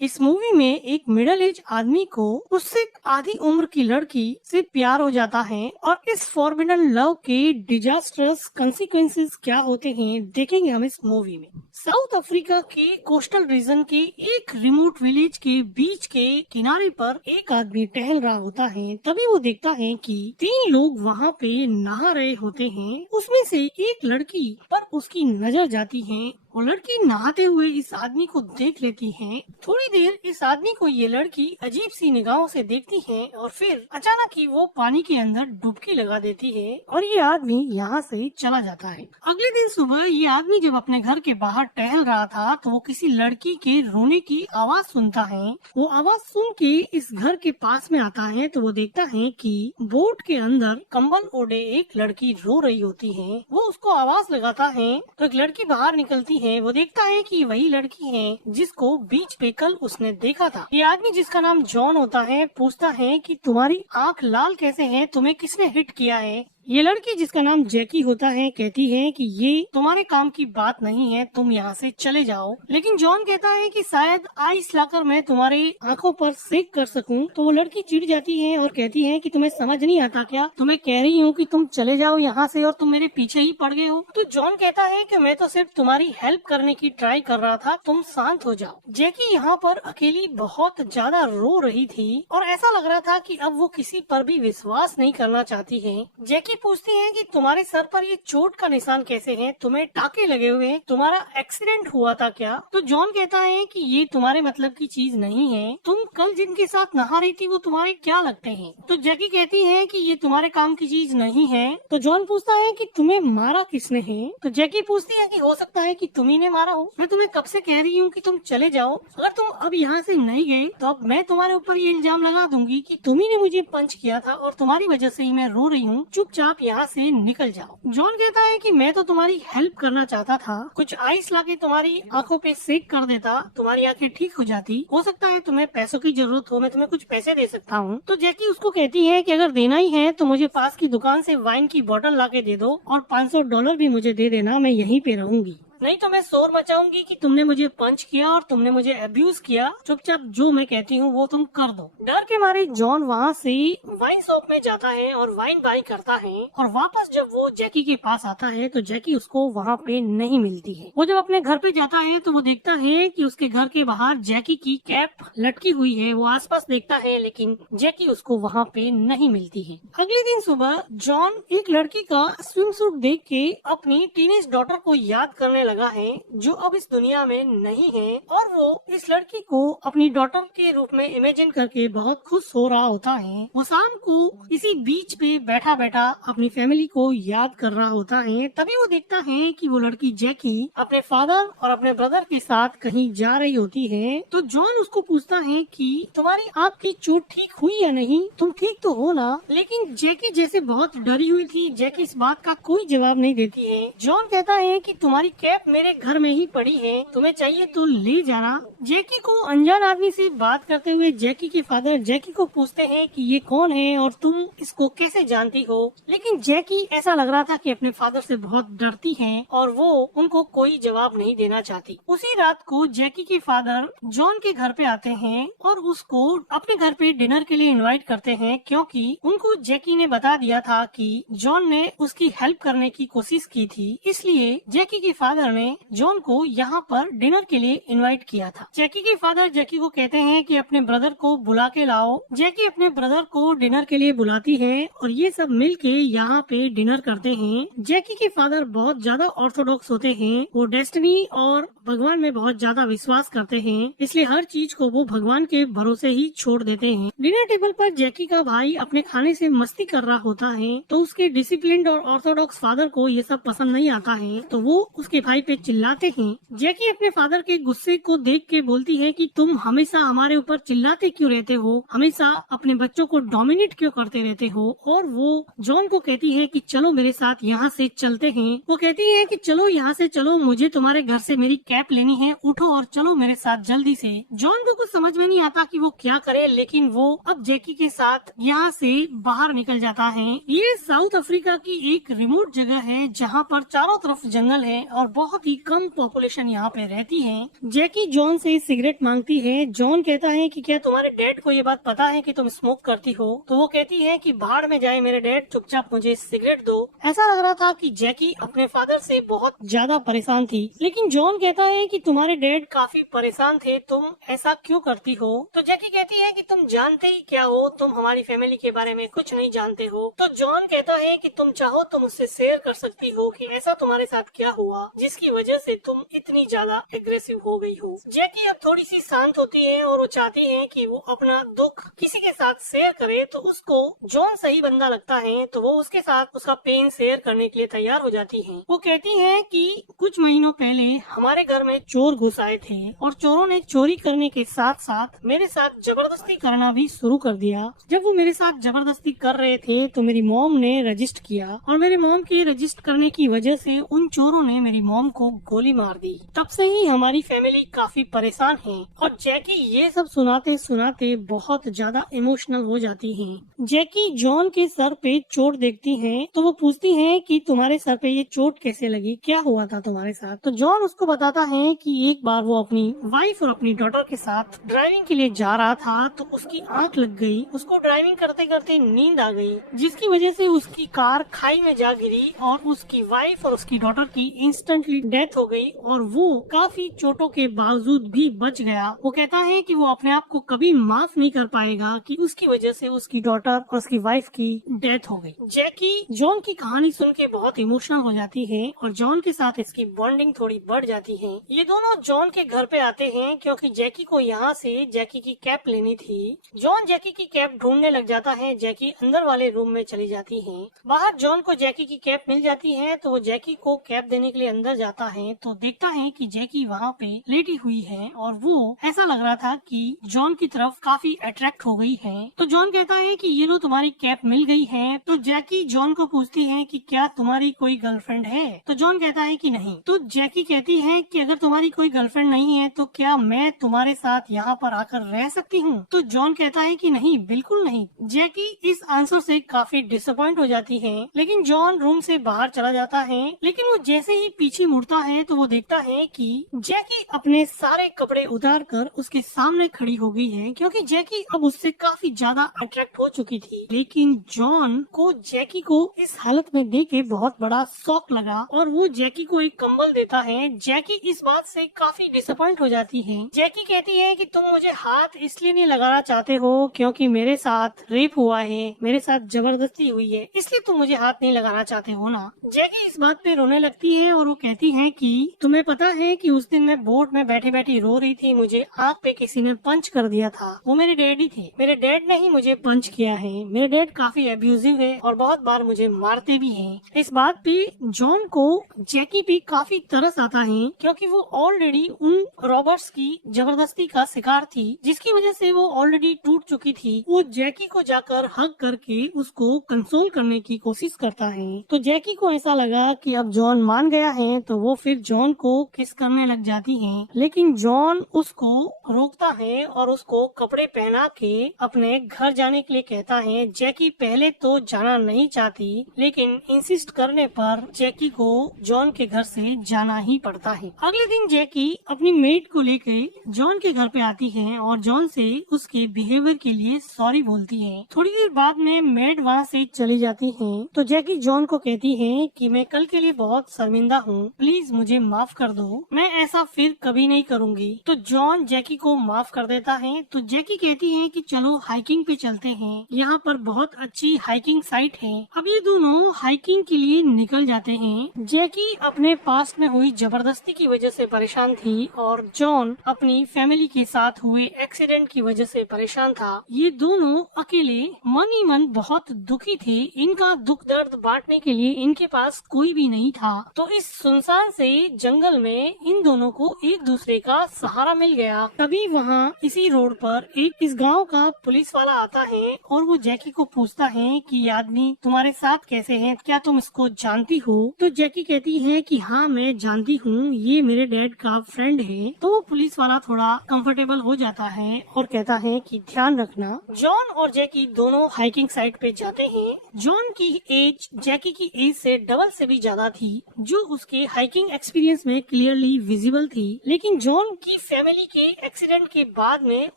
इस मूवी में एक मिडिल एज आदमी को उससे आधी उम्र की लड़की से प्यार हो जाता है और इस फॉरबिडन लव के डिजास्टर्स कंसिक्वेंसेस क्या होते हैं देखेंगे हम इस मूवी में। साउथ अफ्रीका के कोस्टल रीजन के एक रिमोट विलेज के बीच के किनारे पर एक आदमी टहल रहा होता है। तभी वो देखता है कि 3 लोग वहाँ पे नहा रहे होते हैं। उसमें से एक लड़की पर उसकी नजर जाती है। वो लड़की नहाते हुए इस आदमी को देख लेती है। थोड़ी देर इस आदमी को ये लड़की अजीब सी निगाहों से देखती है और फिर अचानक ही वो पानी के अंदर डुबकी लगा देती है और ये आदमी यहाँ से चला जाता है। अगले दिन सुबह ये आदमी जब अपने घर के बाहर टहल रहा था तो वो किसी लड़की के रोने की आवाज सुनता है। वो आवाज सुन के इस घर के पास में आता है तो वो देखता है कि बोट के अंदर कंबल ओढ़े एक लड़की रो रही होती है। वो उसको आवाज लगाता है तो एक लड़की बाहर निकलती है। वो देखता है कि वही लड़की है जिसको बीच पे कल उसने देखा था। ये आदमी जिसका नाम जॉन होता है पूछता है कि तुम्हारी आंख लाल कैसे है, तुम्हें किसने हिट किया है। ये लड़की जिसका नाम जैकी होता है कहती है कि ये तुम्हारे काम की बात नहीं है, तुम यहाँ से चले जाओ। लेकिन जॉन कहता है कि शायद आइस लाकर मैं तुम्हारी आंखों पर सेक कर सकूं। तो वो लड़की चिढ़ जाती है और कहती है कि तुम्हें समझ नहीं आता क्या, तुम्हें कह रही हूँ कि तुम चले जाओ यहाँ से और तुम मेरे पीछे ही पड़ गए हो। तो जॉन कहता है कि मैं तो सिर्फ तुम्हारी हेल्प करने की ट्राई कर रहा था, तुम शांत हो जाओ। जैकी यहाँ पर अकेली बहुत ज्यादा रो रही थी और ऐसा लग रहा था कि अब वो किसी पर भी विश्वास नहीं करना चाहती है। जैकी पूछती है कि तुम्हारे सर पर ये चोट का निशान कैसे है, तुम्हें टाके लगे हुए हैं, तुम्हारा एक्सीडेंट हुआ था क्या। तो जॉन कहता है कि ये तुम्हारे मतलब की चीज नहीं है, तुम कल जिनके साथ नहा रही थी वो तुम्हारे क्या लगते हैं। तो जैकी कहती है कि ये तुम्हारे काम की चीज नहीं है। तो जॉन पूछता है कि तुम्हें मारा किसने है। तो जैकी पूछती है कि हो सकता है कि तुम्ही ने मारा हो, मैं तुम्हें कब से कह रही हूँ कि तुम चले जाओ, अगर तुम अब यहाँ से नहीं गए तो अब मैं तुम्हारे ऊपर ये इल्जाम लगा दूंगी कि तुम्ही ने मुझे पंच किया था और तुम्हारी वजह से ही मैं रो रही हूँ, चुपचाप यहाँ से निकल जाओ। जॉन कहता है कि मैं तो तुम्हारी हेल्प करना चाहता था, कुछ आइस लाके तुम्हारी आंखों पे सेक कर देता, तुम्हारी आंखें ठीक हो जाती। हो सकता है तुम्हें पैसों की जरूरत हो, मैं तुम्हें कुछ पैसे दे सकता हूँ। तो जैकी उसको कहती है कि अगर देना ही है तो मुझे पास की दुकान से वाइन की बोतल लाके दे दो और $500 भी मुझे दे देना, मैं यहीं पे रहूंगी, नहीं तो मैं शोर मचाऊंगी कि तुमने मुझे पंच किया और तुमने मुझे अब्यूज किया। चुपचाप जो मैं कहती हूँ वो तुम कर दो। डर के मारे जॉन वहाँ से वाइन शॉप में जाता है और वाइन बाई करता है और वापस जब वो जैकी के पास आता है तो जैकी उसको वहाँ पे नहीं मिलती है। वो जब अपने घर पे जाता है तो वो देखता है कि उसके घर के बाहर जैकी की कैप लटकी हुई है। वो आसपास देखता है लेकिन जैकी उसको वहाँ पे नहीं मिलती है। अगले दिन सुबह जॉन एक लड़की का स्विम सूट देख के अपनी टीनेज डॉटर को याद करने लगा है जो अब इस दुनिया में नहीं है और वो इस लड़की को अपनी डॉटर के रूप में इमेजिन करके बहुत खुश हो रहा होता है। वो शाम को इसी बीच पे बैठा बैठा अपनी फैमिली को याद कर रहा होता है। तभी वो देखता है कि वो लड़की जैकी अपने फादर और अपने ब्रदर के साथ कहीं जा रही होती है। तो जॉन उसको पूछता है कि तुम्हारी आंख की चोट ठीक हुई या नहीं, तुम ठीक तो हो ना। लेकिन जैकी जैसे बहुत डरी हुई थी, जैकी इस बात का कोई जवाब नहीं देती है। जॉन कहता है कि तुम्हारी कैप मेरे घर में ही पड़ी है, तुम्हें चाहिए तो ले जाना। जैकी को अनजान आदमी से बात करते हुए जैकी के फादर जैकी को पूछते हैं कि ये कौन है और तुम इसको कैसे जानती हो। लेकिन जैकी ऐसा लग रहा था कि अपने फादर से बहुत डरती है और वो उनको कोई जवाब नहीं देना चाहती। उसी रात को जैकी के फादर जॉन के घर पे आते हैं और उसको अपने घर पे डिनर के लिए इनवाइट करते हैं क्योंकि उनको जैकी ने बता दिया था कि जॉन ने उसकी हेल्प करने की कोशिश की थी, इसलिए जैकी के फादर ने जॉन को यहाँ पर डिनर के लिए इनवाइट किया था। जैकी के फादर जैकी को कहते हैं कि अपने ब्रदर को बुला के लाओ। जैकी अपने ब्रदर को डिनर के लिए बुलाती है और ये सब मिलके यहाँ पे डिनर करते हैं। जैकी के फादर बहुत ज्यादा ऑर्थोडॉक्स होते हैं, वो डेस्टिनी और भगवान में बहुत ज्यादा विश्वास करते हैं, इसलिए हर चीज को वो भगवान के भरोसे ही छोड़ देते हैं। डिनर टेबल पर जैकी का भाई अपने खाने से मस्ती कर रहा होता है तो उसके डिसिप्लिन्ड और ऑर्थोडॉक्स फादर को ये सब पसंद नहीं आता है तो वो उसके भाई पे चिल्लाते हैं। जैकी अपने फादर के गुस्से को देख के बोलती है कि तुम हमेशा हमारे ऊपर चिल्लाते क्यों रहते हो, हमेशा अपने बच्चों को डोमिनेट क्यों करते रहते हो। और वो जॉन को कहती है कि चलो मेरे साथ यहाँ से चलते हैं। वो कहती है कि चलो यहाँ से चलो, मुझे तुम्हारे घर से मेरी कैप लेनी है, उठो और चलो मेरे साथ जल्दी से। जॉन को कुछ समझ में नहीं आता कि वो क्या करे, लेकिन वो अब जैकी के साथ यहाँ से बाहर निकल जाता है। ये साउथ अफ्रीका की एक रिमोट जगह है जहाँ पर चारों तरफ जंगल है और बहुत बहुत ही कम पॉपुलेशन यहाँ पे रहती है। जैकी जॉन से सिगरेट मांगती है। जॉन कहता है कि क्या तुम्हारे डैड को ये बात पता है कि तुम स्मोक करती हो? तो वो कहती है कि भाड़ में जाए मेरे डैड, चुपचाप मुझे सिगरेट दो। ऐसा लग रहा था कि जैकी अपने फादर से बहुत ज्यादा परेशान थी, लेकिन जॉन कहता है कि तुम्हारे डैड काफी परेशान थे, तुम ऐसा क्यों करती हो? तो जैकी कहती है कि तुम जानते ही क्या हो, तुम हमारी फैमिली के बारे में कुछ नहीं जानते हो। तो जॉन कहता है कि तुम चाहो तो मुझसे शेयर कर सकती हो कि ऐसा तुम्हारे साथ क्या हुआ जिसकी वजह से तुम इतनी ज्यादा एग्रेसिव हो गई हो। जैकी अब थोड़ी सी शांत होती है और वो चाहती है कि वो अपना दुख किसी के साथ शेयर करे, तो उसको जॉन सही बंदा लगता है, तो वो उसके साथ उसका पेन शेयर करने के लिए तैयार हो जाती है। वो कहती है कि कुछ महीनों पहले हमारे घर में चोर घुस आए थे और चोरों ने चोरी करने के साथ साथ मेरे साथ जबरदस्ती करना भी शुरू कर दिया। जब वो मेरे साथ जबरदस्ती कर रहे थे तो मेरी मॉम ने रजिस्ट किया और मेरी मॉम के रजिस्ट करने की वजह से उन चोरों ने मेरी मॉम को गोली मार दी। तब से ही हमारी फैमिली काफी परेशान है। और जैकी ये सब सुनाते सुनाते बहुत ज्यादा इमोशनल हो जाती है। जैकी जॉन के सर पे चोट देखती है तो वो पूछती है कि तुम्हारे सर पे ये चोट कैसे लगी, क्या हुआ था तुम्हारे साथ? तो जॉन उसको बताता है कि एक बार वो अपनी वाइफ और अपनी डॉटर के साथ ड्राइविंग के लिए जा रहा था तो उसकी आंख लग गई। उसको ड्राइविंग करते करते नींद आ गई, जिसकी वजह से उसकी कार खाई में जा गिरी और उसकी वाइफ और उसकी डॉटर की इंस्टेंटली डेथ हो गई और वो काफी चोटों के बावजूद भी बच गया। वो कहता है कि वो अपने आप को कभी माफ नहीं कर पाएगा कि उसकी वजह से उसकी डॉटर और उसकी वाइफ की डेथ हो गई। जैकी जॉन की कहानी सुन के बहुत इमोशनल हो जाती है और जॉन के साथ इसकी बॉन्डिंग थोड़ी बढ़ जाती है। ये दोनों जॉन के घर पे आते हैं क्योंकि जैकी को यहाँ से जैकी की कैप लेनी थी। जॉन जैकी की कैप ढूंढने लग जाता है। जैकी अंदर वाले रूम में चली जाती है। बाहर जॉन को जैकी की कैप मिल जाती है तो वो जैकी को कैप देने के लिए अंदर जाता है तो देखता है कि जैकी वहाँ पे लेटी हुई है और वो ऐसा लग रहा था कि जॉन की तरफ काफी अट्रैक्ट हो गई है। तो जॉन कहता है कि ये लो तुम्हारी कैप मिल गई है। तो जैकी जॉन को पूछती है कि क्या तुम्हारी कोई गर्लफ्रेंड है? तो जॉन कहता है कि नहीं। तो जैकी कहती है कि अगर तुम्हारी कोई गर्लफ्रेंड नहीं है तो क्या मैं तुम्हारे साथ यहाँ पर आकर रह सकती हूँ? तो जॉन कहता है कि नहीं, बिल्कुल नहीं। जैकी इस आंसर से काफी डिसअपॉइंट हो जाती है, लेकिन जॉन रूम से बाहर चला जाता है। लेकिन वो जैसे ही पीछे मुड़ता है तो वो देखता है कि जैकी अपने सारे कपड़े उतार कर उसके सामने खड़ी हो गई है, क्योंकि जैकी अब उससे काफी ज्यादा अट्रैक्ट हो चुकी थी। लेकिन जॉन को जैकी को इस हालत में देख के बहुत बड़ा शॉक लगा और वो जैकी को एक कंबल देता है। जैकी इस बात से काफी डिसअपॉइंट हो जाती है। जैकी कहती है कि तुम मुझे हाथ इसलिए नहीं लगाना चाहते हो क्योंकि मेरे साथ रेप हुआ है, मेरे साथ जबरदस्ती हुई है, इसलिए तुम मुझे हाथ नहीं लगाना चाहते हो ना। जैकी इस बात पे रोने लगती है और वो कहती है कि तुम्हें पता है कि उस दिन मैं बोट में बैठी बैठी रो रही थी, मुझे आँख पे किसी ने पंच कर दिया था। वो मेरे डैडी थे, मेरे डैड ने ही मुझे पंच किया है। मेरे डैड काफी अब्यूजिव है और बहुत बार मुझे मारते भी हैं। इस बात पे जॉन को जैकी पे काफी तरस आता है क्योंकि वो ऑलरेडी उन रॉबर्ट्स की जबरदस्ती का शिकार थी, जिसकी वजह से वो ऑलरेडी टूट चुकी थी। वो जैकी को जाकर हग करके उसको कंसोल करने की कोशिश करता है। तो जैकी को ऐसा लगा कि अब जॉन मान गया है तो वो फिर जॉन को किस करने लग जाती है, लेकिन जॉन उसको रोकता है और उसको कपड़े पहना के अपने घर जाने के लिए कहता है। जैकी पहले तो जाना नहीं चाहती, लेकिन इंसिस्ट करने पर जैकी को जॉन के घर से जाना ही पड़ता है। अगले दिन जैकी अपनी मेड को लेके जॉन के घर पे आती है और जॉन से उसके बिहेवियर के लिए सॉरी बोलती है। थोड़ी देर बाद में मेड वहाँ से चली जाती है तो जैकी जॉन को कहती है कि मैं कल के लिए बहुत शर्मिंदा हूँ, प्लीज मुझे माफ कर दो, मैं ऐसा फिर कभी नहीं करूँगी। तो जॉन जैकी को माफ कर देता है। तो जैकी कहती है कि चलो हाइकिंग पे चलते हैं, यहाँ पर बहुत अच्छी हाइकिंग साइट है। अब ये दोनों हाइकिंग के लिए निकल जाते हैं। जैकी अपने पास्ट में हुई जबरदस्ती की वजह से परेशान थी और जॉन अपनी फैमिली के साथ हुए एक्सीडेंट की वजह से परेशान था। ये दोनों अकेले मन ही मन बहुत दुखी थे। इनका दुख दर्द बांटने के लिए इनके पास कोई भी नहीं था। तो इस सुनसान से जंगल में इन दोनों को एक दूसरे का सहारा मिल गया। तभी वहाँ इसी रोड पर एक इस गांव का पुलिस वाला आता है और वो जैकी को पूछता है कि ये आदमी तुम्हारे साथ कैसे है, क्या तुम इसको जानती हो? तो जैकी कहती है कि हाँ मैं जानती हूँ, ये मेरे डैड का फ्रेंड है। तो वो पुलिस वाला थोड़ा कंफर्टेबल हो जाता है और कहता है कि ध्यान रखना। जॉन और जैकी दोनों हाइकिंग साइट पे जाते हैं। जॉन की एज जैकी की एज से डबल से भी ज्यादा थी, जो उसके हाइकिंग एक्सपीरियंस में क्लियरली विजिबल थी, लेकिन जॉन की फैमिली के एक्सीडेंट के बाद में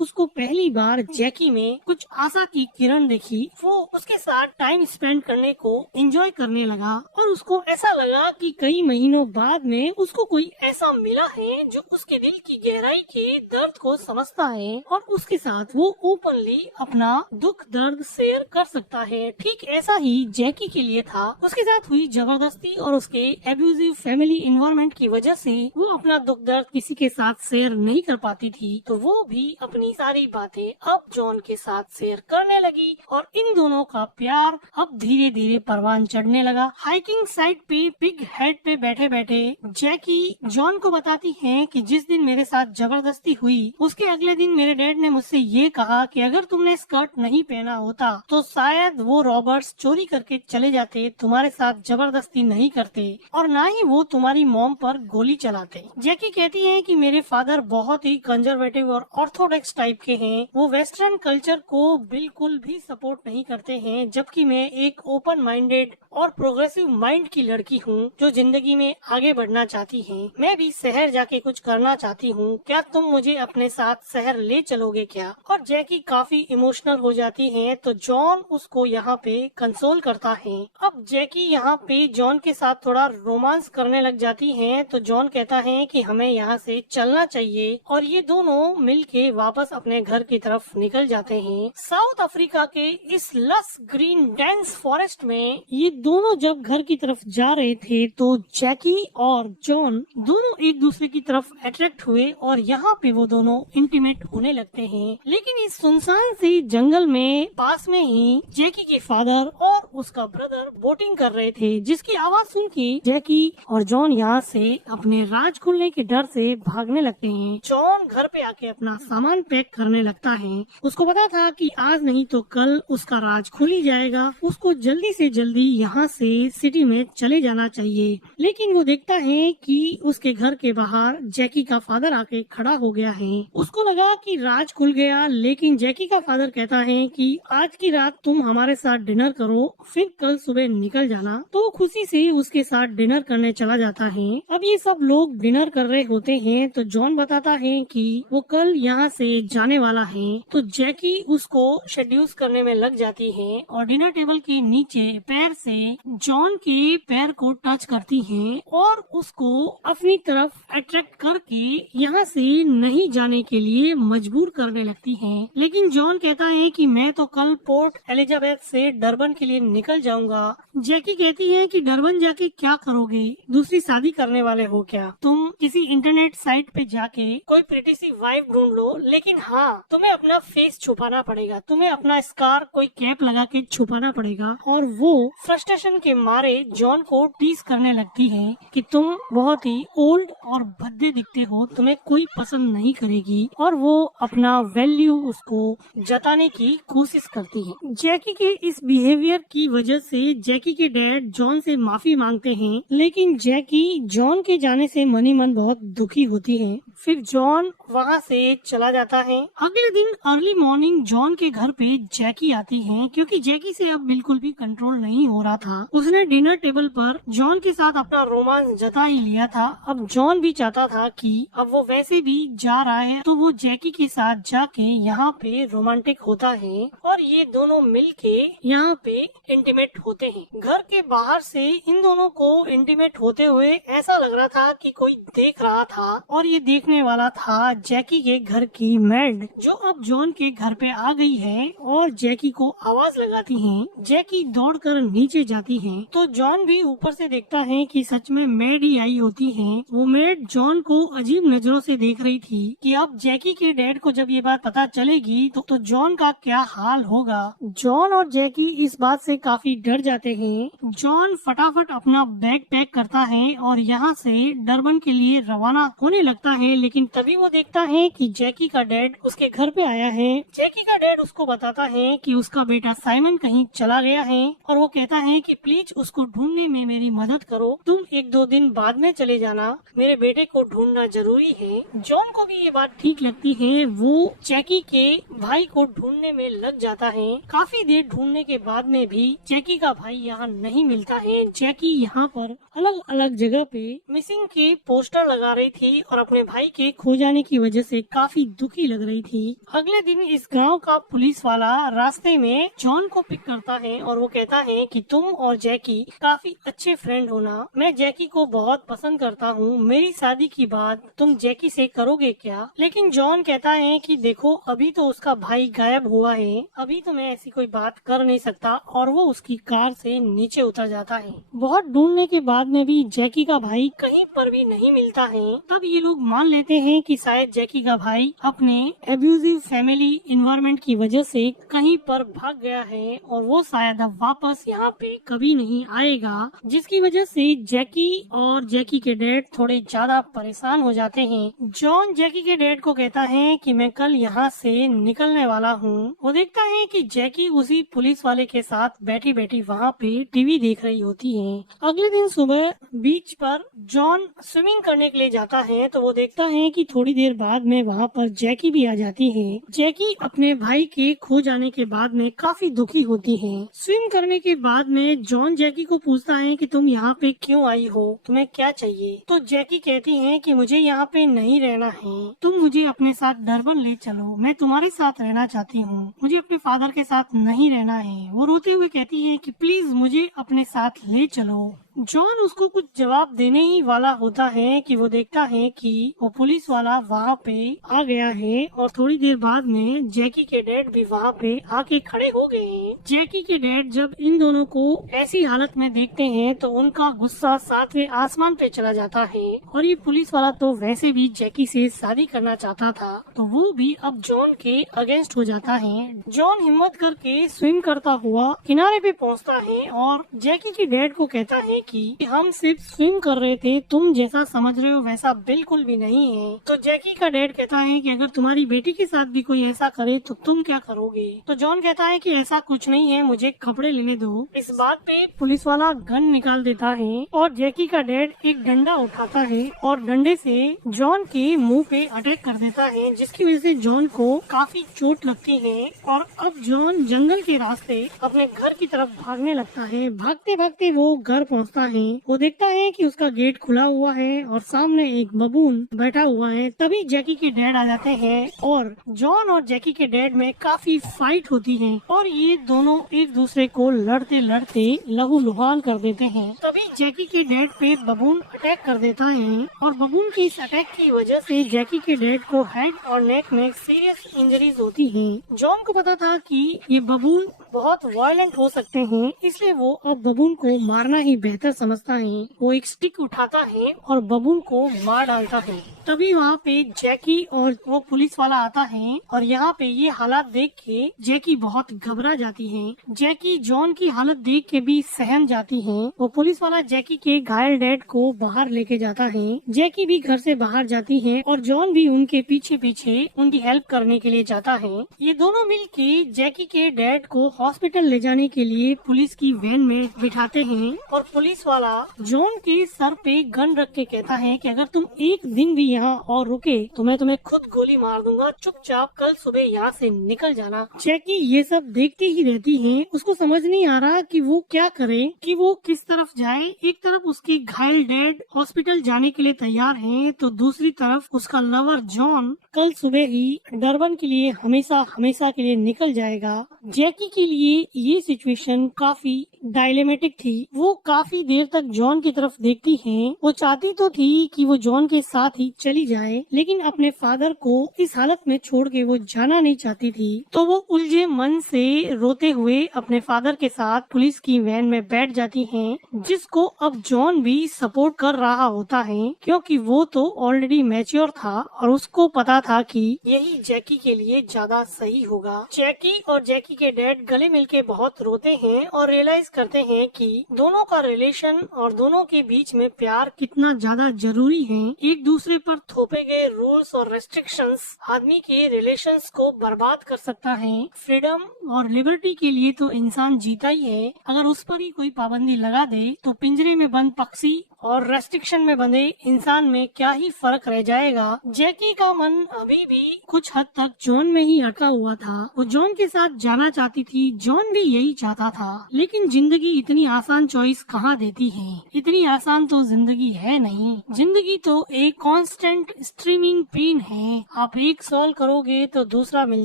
उसको पहली बार जैकी में कुछ आशा की किरण देखी। वो उसके साथ टाइम स्पेंड करने को एंजॉय करने लगा और उसको ऐसा लगा कि कई महीनों बाद में उसको कोई ऐसा मिला है जो उसके दिल की गहराई के दर्द को समझता है और उसके साथ वो ओपनली अपना दुख दर्द शेयर कर सकता है। ठीक ऐसा ही जैकी के लिए था। उसके साथ हुई जबरदस्ती और उसके एब्यूजिव फैमिली एनवायरनमेंट की वजह से वो अपना दुख दर्द किसी के साथ शेयर नहीं कर पाती थी, तो वो भी अपनी सारी बातें अब जॉन के साथ शेयर करने लगी और इन दोनों का प्यार अब धीरे धीरे परवान चढ़ने लगा। हाइकिंग साइट पे पिग हेड पे बैठे बैठे जैकी जॉन को बताती है कि जिस दिन मेरे साथ जबरदस्ती हुई उसके अगले दिन मेरे डैड ने मुझसे ये कहा कि अगर तुमने स्कर्ट नहीं पहना होता तो शायद वो रॉबर्ट्स चोरी करके चले जाते, तुम्हारे साथ जबरदस्ती नहीं करते और ना ही वो तुम्हारी मॉम पर गोली चलाते। जैकी कहती है कि मेरे फादर बहुत ही कंजर्वेटिव और ऑर्थोडॉक्स टाइप के हैं। वो वेस्टर्न कल्चर को बिल्कुल भी सपोर्ट नहीं करते हैं, जबकि मैं एक ओपन माइंडेड और प्रोग्रेसिव माइंड की लड़की हूँ जो जिंदगी में आगे बढ़ना चाहती है। मैं भी शहर जाके कुछ करना चाहती हूँ, क्या तुम मुझे अपने साथ शहर ले चलोगे क्या? और जैकी काफी इमोशनल हो जाती है तो जॉन उसको यहाँ पे कंसोल करता है। अब जैकी यहाँ पे जॉन के साथ थोड़ा रोमांस करने लग जाती है तो जॉन कहता है कि हमें यहाँ से चलना चाहिए और ये दोनों मिलके वापस अपने घर की तरफ निकल जाते हैं। साउथ अफ्रीका के इस लस ग्रीन डेंस फॉरेस्ट में ये दोनों जब घर की तरफ जा रहे थे तो जैकी और जॉन दोनों एक दूसरे की तरफ अट्रैक्ट हुए और यहाँ पे वो दोनों इंटीमेट होने लगते हैं। लेकिन इस सुनसान से जंगल में पास में ही जैकी के फादर और उसका ब्रदर बोटिंग कर रहे थे, जिसकी आवाज सुन के जैकी और जॉन यहाँ से अपने राज खुलने के डर से भागने लगते हैं। जॉन घर पे आके अपना सामान पैक करने लगता है। उसको पता था कि आज नहीं तो कल उसका राज खुल ही जाएगा, उसको जल्दी से जल्दी यहाँ से सिटी में चले जाना चाहिए। लेकिन वो देखता है कि उसके घर के बाहर जैकी का फादर आके खड़ा हो गया है। उसको लगा कि राज खुल गया, लेकिन जैकी का फादर कहता है कि आज की रात तुम हमारे साथ डिनर करो, फिर कल सुबह निकल जाना। तो खुशी से उसके साथ डिनर करने चला जाता है। अब ये सब लोग डिनर कर रहे होते हैं तो जॉन बताता है कि वो कल यहाँ से जाने वाला है, तो जैकी उसको शेड्यूस करने में लग जाती है और डिनर टेबल के नीचे पैर से जॉन के पैर को टच करती है और उसको अपनी तरफ अट्रैक्ट करके यहाँ से नहीं जाने के लिए मजबूर करने लगती है। लेकिन जॉन कहता है कि मैं तो कल पोर्ट एलिजाबेथ से डरबन के लिए निकल जाऊंगा। जैकी कहती है कि डरबन जाके क्या करोगे, दूसरी शादी करने वाले हो क्या? तुम किसी इंटरनेट साइट पे जाके कोई प्रिटी सी वाइफ ढूंढ लो, लेकिन हाँ तुम्हें अपना फेस छुपाना पड़ेगा, तुम्हें अपना स्कार कोई कैप लगा के छुपाना पड़ेगा। और वो फ्रस्ट्रेशन के मारे जॉन को टीज करने लगती है कि तुम बहुत ही ओल्ड और भद्दे दिखते हो, तुम्हें कोई पसंद नहीं करेगी और वो अपना वैल्यू उसको जताने की कोशिश करती है। जैकी के इस बिहेवियर की वजह से जैकी के डैड जॉन से माफी मांगते हैं, लेकिन जैकी जॉन के जाने से मनी मन बहुत दुखी होती है। फिर जॉन वहाँ से चला जाता है। अगले दिन अर्ली मॉर्निंग जॉन के घर पे जैकी आती है, क्योंकि जैकी से अब बिल्कुल भी कंट्रोल नहीं हो रहा था। उसने डिनर टेबल पर जॉन के साथ अपना रोमांस जता ही लिया था। अब जॉन भी चाहता था कि अब वो वैसे भी जा रहा है तो वो जैकी के साथ जाके यहाँ पे रोमांटिक होता है और ये दोनों मिलके यहाँ पे इंटीमेट होते हैं। घर के बाहर से इन दोनों को इंटीमेट होते हुए ऐसा लग रहा था कि कोई देख रहा था और ये देखने वाला था जैकी के घर की मैड, जो अब जॉन के घर पे आ गई है और जैकी को आवाज लगाती है। जैकी दौड़कर नीचे जाती है तो जॉन भी ऊपर से देखता है कि सच में मैड ही आई होती है। वो मैड जॉन को अजीब नजरों से देख रही थी कि अब जैकी के डैड को जब ये बात पता चलेगी तो जॉन का क्या हाल होगा। जॉन और जैकी इस बात से काफी डर जाते हैं। जॉन फटाफट अपना बैग पैक करता है और यहाँ से डरबन के लिए रवाना होने लगता है, लेकिन तभी वो देखता है कि जैकी का डैड उसके घर पे आया है। जैकी का डैड उसको बताता है कि उसका बेटा साइमन कहीं चला गया है और वो कहता है कि प्लीज उसको ढूंढने में मेरी मदद करो, तुम 1-2 दिन बाद में चले जाना, मेरे बेटे को ढूंढना जरूरी है। जॉन को भी ये बात ठीक लगती है। वो जैकी के भाई को ढूंढने में लग जाता है। काफी देर ढूंढने के बाद में भी जैकी का भाई यहाँ नहीं मिलता है। जैकी यहाँ पर अलग अलग जगह पे मिसिंग के पोस्टर लगा रही थी और अपने भाई के खो जाने की वजह से काफी दुखी लग रही थी। अगले दिन इस गांव का पुलिस वाला रास्ते में जॉन को पिक करता है और वो कहता है कि तुम और जैकी काफी अच्छे फ्रेंड हो ना। मैं जैकी को बहुत पसंद करता हूँ। मेरी शादी की बात तुम जैकी से करोगे क्या? लेकिन जॉन कहता है कि देखो अभी तो उसका भाई गायब हुआ है, अभी तो मैं ऐसी कोई बात कर नहीं सकता, और वो उसकी कार से नीचे उतर जाता है। बहुत ढूंढने के बाद में भी जैकी का भाई कहीं पर भी नहीं मिलता है। तब ये लोग मान लेते हैं कि शायद जैकी का भाई अपने एब्यूजिव फैमिली इन्वायरमेंट की वजह से कहीं पर भाग गया है और वो शायद अब वापस यहाँ पे कभी नहीं आएगा, जिसकी वजह से जैकी और जैकी के डैड थोड़े ज्यादा परेशान हो जाते हैं। जॉन जैकी के डैड को कहता है कि मैं कल यहाँ से निकलने वाला हूँ। वो देखता है कि जैकी उसी पुलिस वाले के साथ बैठी बैठी वहाँ पे टीवी देख रही होती है। अगले दिन सुबह बीच पर जॉन स्विमिंग करने के लिए जाता है तो वो देखता है कि थोड़ी देर बाद में वहाँ पर जैकी भी आ जाती है। जैकी अपने भाई के खो जाने के बाद में काफी दुखी होती है। स्विम करने के बाद में जॉन जैकी को पूछता है कि तुम यहाँ पे क्यों आई हो, तुम्हें क्या चाहिए? तो जैकी कहती है कि मुझे यहाँ पे नहीं रहना है, तुम मुझे अपने साथ डरबन ले चलो, मैं तुम्हारे साथ रहना चाहती हूँ, मुझे अपने फादर के साथ नहीं रहना है। वो रोते हुए कहती है कि प्लीज मुझे अपने साथ ले चलो। जॉन उसको कुछ जवाब देने ही वाला होता है कि वो देखता है कि वो पुलिस वाला वहाँ पे आ गया है और थोड़ी देर बाद में जैकी के डैड भी वहाँ पे आके खड़े हो गए हैं। जैकी के डैड जब इन दोनों को ऐसी हालत में देखते हैं तो उनका गुस्सा सातवें आसमान पे चला जाता है और ये पुलिस वाला तो वैसे भी जैकी से शादी करना चाहता था, तो वो भी अब जॉन के अगेंस्ट हो जाता है। जॉन हिम्मत करके स्विम करता हुआ किनारे पे पहुँचता है और जैकी के डैड को कहता है कि हम सिर्फ स्विम कर रहे थे, तुम जैसा समझ रहे हो वैसा बिल्कुल भी नहीं है। तो जैकी का डैड कहता है कि अगर तुम्हारी बेटी के साथ भी कोई ऐसा करे तो तुम क्या करोगे? तो जॉन कहता है कि ऐसा कुछ नहीं है, मुझे कपड़े लेने दो। इस बात पे पुलिस वाला गन निकाल देता है और जैकी का डैड एक डंडा उठाता है और डंडे से जॉन के मुंह पे अटैक कर देता है, जिसकी वजह से जॉन को काफी चोट लगती है और अब जॉन जंगल के रास्ते अपने घर की तरफ भागने लगता है। भागते भागते वो घर पहुँचता है। वो देखता है कि उसका गेट खुला हुआ है और सामने एक बबून बैठा हुआ है। तभी जैकी के डैड आ जाते हैं और जॉन और जैकी के डैड में काफी फाइट होती है और ये दोनों एक दूसरे को लड़ते लड़ते लहूलुहान कर देते हैं। तभी जैकी के डैड पे बबून अटैक कर देता है और बबून की इस अटैक की वजह से जैकी के डैड को हेड और नेक में सीरियस इंजरीज होती है। जॉन को पता था कि ये बबून बहुत वायलेंट हो सकते हैं, इसलिए वो अब बबून को मारना ही बेहतर समझता है। वो एक स्टिक उठाता है और बबून को मार डालता है। तभी वहाँ पे जैकी और वो पुलिस वाला आता है और यहाँ पे ये हालात देख के जैकी बहुत घबरा जाती है। जैकी जॉन की हालत देख के भी सहम जाती है। वो पुलिस वाला जैकी के घायल डैड को बाहर लेके जाता है। जैकी भी घर से बाहर जाती है और जॉन भी उनके पीछे पीछे उनकी हेल्प करने के लिए जाता है। ये दोनों मिलके जैकी के डैड को हॉस्पिटल ले जाने के लिए पुलिस की वैन में बिठाते हैं और पुलिस वाला जॉन के सर पे गन रख के कहता है कि अगर तुम एक दिन भी यहाँ और रुके तो मैं तुम्हें खुद गोली मार दूंगा, चुपचाप कल सुबह यहाँ से निकल जाना। जैकी ये सब देखती ही रहती है। उसको समझ नहीं आ रहा कि वो क्या करे, कि वो किस तरफ जाए। एक तरफ उसके घायल डैड हॉस्पिटल जाने के लिए तैयार है तो दूसरी तरफ उसका लवर जॉन कल सुबह ही डरबन के लिए हमेशा हमेशा के लिए निकल जाएगा। जैकी के लिए ये सिचुएशन काफी डायलेमेटिक थी। वो काफी देर तक जॉन की तरफ देखती है। वो चाहती तो थी कि वो जॉन के साथ ही चली जाए, लेकिन अपने फादर को इस हालत में छोड़ के वो जाना नहीं चाहती थी। तो वो उलझे मन से रोते हुए अपने फादर के साथ पुलिस की वैन में बैठ जाती है, जिसको अब जॉन भी सपोर्ट कर रहा होता है, क्योंकि वो तो ऑलरेडी मैच्योर था और उसको पता था कि यही जैकी के लिए ज्यादा सही होगा। जैकी और जैकी के डैड गले मिलके बहुत रोते हैं और रियलाइज करते हैं कि दोनों का रिलेशन और दोनों के बीच में प्यार कितना ज्यादा जरूरी है। एक दूसरे पर थोपे गए रूल्स और रेस्ट्रिक्शंस आदमी के रिलेशंस को बर्बाद कर सकता है। फ्रीडम और लिबर्टी के लिए तो इंसान जीता ही है, अगर उस पर ही कोई पाबंदी लगा दे तो पिंजरे में बंद पक्षी और रेस्ट्रिक्शन में बंधे इंसान में क्या ही फर्क रह जाएगा। जैकी का मन अभी भी कुछ हद तक जॉन में ही अटका हुआ था। वो जॉन के साथ जाना पाना चाहती थी, जॉन भी यही चाहता था, लेकिन जिंदगी इतनी आसान चॉइस कहाँ देती है। इतनी आसान तो जिंदगी है नहीं। जिंदगी तो एक कांस्टेंट स्ट्रीमिंग पेन है। आप एक सॉल्व करोगे तो दूसरा मिल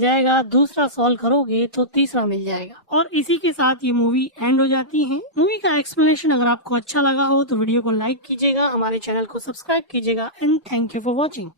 जाएगा, दूसरा सॉल्व करोगे तो तीसरा मिल जाएगा, और इसी के साथ ये मूवी एंड हो जाती है। मूवी का एक्सप्लेनेशन अगर आपको अच्छा लगा हो तो वीडियो को लाइक कीजिएगा, हमारे चैनल को सब्सक्राइब कीजिएगा, and thank you for watching.